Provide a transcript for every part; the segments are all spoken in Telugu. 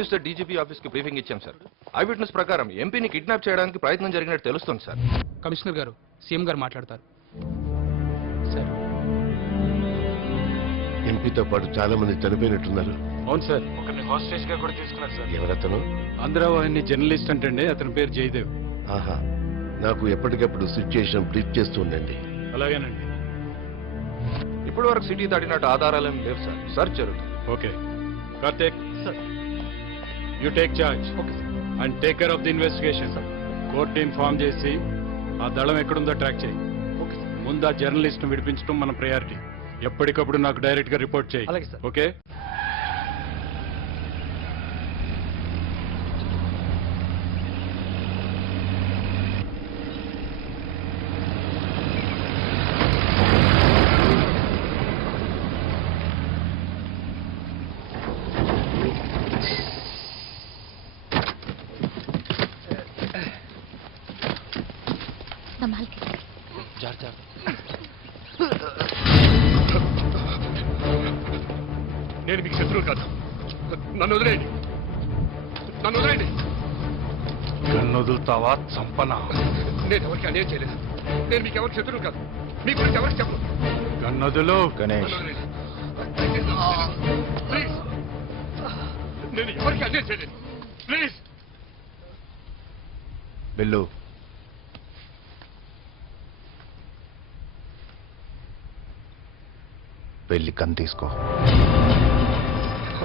మినిస్టర్ డీజీపీ ఆఫీస్ కి బ్రీఫింగ్ ఇచ్చాం సార్. ఐ విట్నెస్ ప్రకారం ఎంపీని కిడ్నాప్ చేయడానికి ప్రయత్నం జరిగినట్టు తెలుస్తుంది సార్. కమిషనర్ గారు, సీఎం గారు మాట్లాడతారు. సార్, ఎంపీతో పాటు చాలా మంది చనిపోయినట్టున్నారు. అవును సార్, ఒకరిని హాస్టేజ్ గా కూడా తీసుకున్నారు సార్. ఎవరతను? ఆంధ్రవాహిని జర్నలిస్ట్ అంటే అతని పేరు జయదేవ్. ఆహా, నాకు ఎప్పటికప్పుడు సిచ్యుయేషన్ బ్రీఫ్ చేస్తూ ఉండండి. అలాగేనండి. ఇప్పటి వరకు సిటీ దాటినట్టు ఆధారాలేం లేవు సార్. సర్చ్ జరుగుతుంది. Okay Karthik, you take charge and take care of the investigation. Court inform చేసి ఆ దళం ఎక్కడుందో ట్రాక్ చేయి. ముందు ఆ జర్నలిస్ట్ ను విడిపించడం మన ప్రయారిటీ. ఎప్పటికప్పుడు నాకు డైరెక్ట్ గా రిపోర్ట్ చేయి. ఓకే? నేను మీకు శత్రువు కాదు. నన్ను వదిలేయండి, నన్ను వదిలేయండి. నన్ను వదులుతావా? చంపనా? నేను ఎవరికి అన్యాయం చేయలేదు. నేను మీకు ఎవరికి శత్రువు కాదు. మీ గురించి ఎవరికి చెప్పను. గన్నదులు గణేష్, ప్లీజ్, నేను ఎవరికి అన్యాయం చేయలేదు. ప్లీజ్. బిల్లు, వెళ్ళి కన్ను తీసుకో.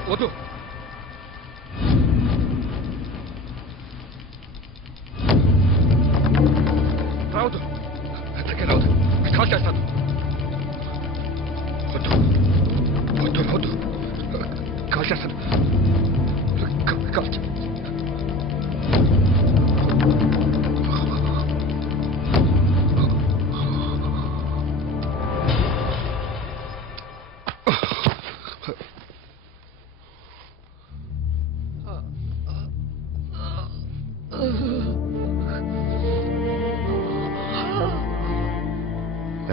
వద్దు. రావద్దు, దగ్గర రావద్దు. కాల్ చేస్తాను. వద్దు వద్దు వద్దు, కాల్ చేస్తాను. కాల్ చేస్తాను.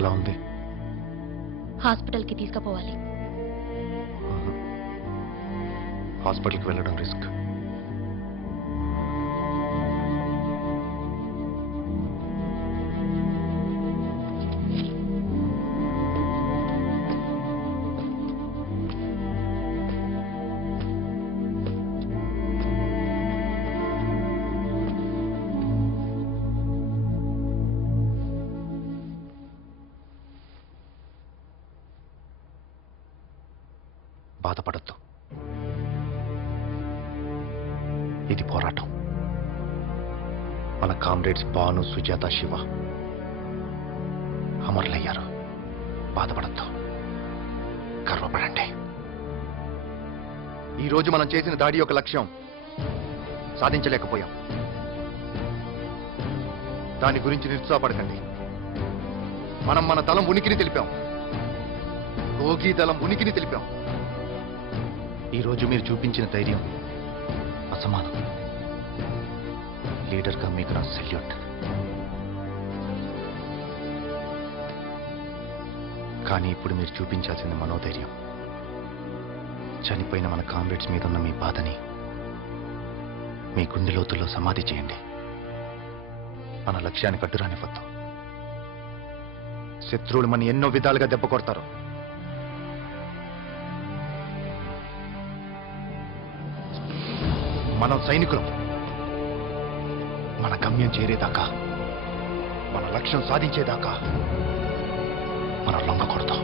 ఎలా ఉంది? హాస్పిటల్కి తీసుకుపోవాలి. హాస్పిటల్కి వెళ్ళడం రిస్క్. బాధపడద్దు. ఇది పోరాటం. మన కామ్రేడ్స్ భాను, సుజాత, శివ అమరులయ్యారు. బాధపడద్దు, గర్వపడండి. ఈరోజు మనం చేసిన దాడి యొక్క లక్ష్యం సాధించలేకపోయాం. దాని గురించి నిరుత్సాహపడకండి. మనం మన దళం ఉనికిని తెలిపాం. భోగి దళం ఉనికిని తెలిపాం. ఈరోజు మీరు చూపించిన ధైర్యం అసమానం. లీడర్గా మీకు నా సెల్యూట్. కానీ ఇప్పుడు మీరు చూపించాల్సిన మనోధైర్యం. చనిపోయిన మన కామ్రేడ్స్ మీద ఉన్న మీ బాధని మీ గుండె లోతుల్లో సమాధి చేయండి. మన లక్ష్యానికి అడ్డురానివ్వద్దు. శత్రువులు మన ఎన్నో విధాలుగా దెబ్బ కొడతారు. మనం సైనికులం. మన గమ్యం చేరేదాకా, మన లక్ష్యం సాధించేదాకా మనం లొంగకూడదు.